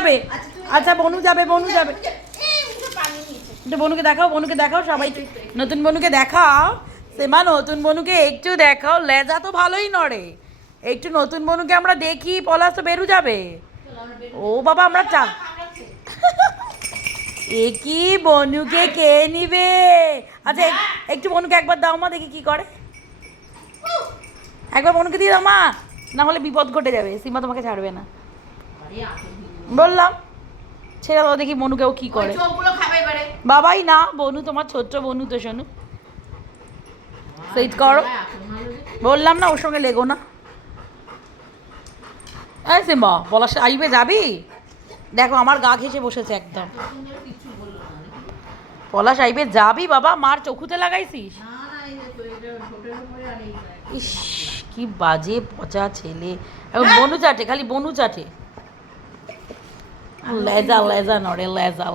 যাবে আচ্ছা বনু যাবে একটু বনুকে দেখাও সবাই নতুন বনুকে দেখাও সেমা নতুন বনুকে একটু দেখাও লেজা তো ভালোই নড়ে একটু নতুন বনুকে আমরা দেখি পলাশ তো বেরু যাবে ও বাবা আমরা এ কি বনুকে কে নিবে আচ্ছা একটু বনুকে একবার দাও মা দেখি কি করে একবার বনুকে দিয়ে দাও মা না হলে বিপদ ঘটে যাবে সীমা তোমাকে ছাড়বে না বললাম ছেড়ে দাও দেখি বনুকেও কি করে বাবাই না বনু তোমার ছোট্ট বনু তো শোনো সেইট করো বললাম না ওর সঙ্গে লেগো না এই সিম্বা পলাশ আইবে যাবি দেখো আমার গা ঘেঁষে বসেছে একদম পলাশ আইবে যাবি বাবা মার চোখুতে লাগাইছিস ইস কি বাজে পচা ছেলে এখন বনু চাটে খালি বনু চাটে লেজা নড়ে লেজা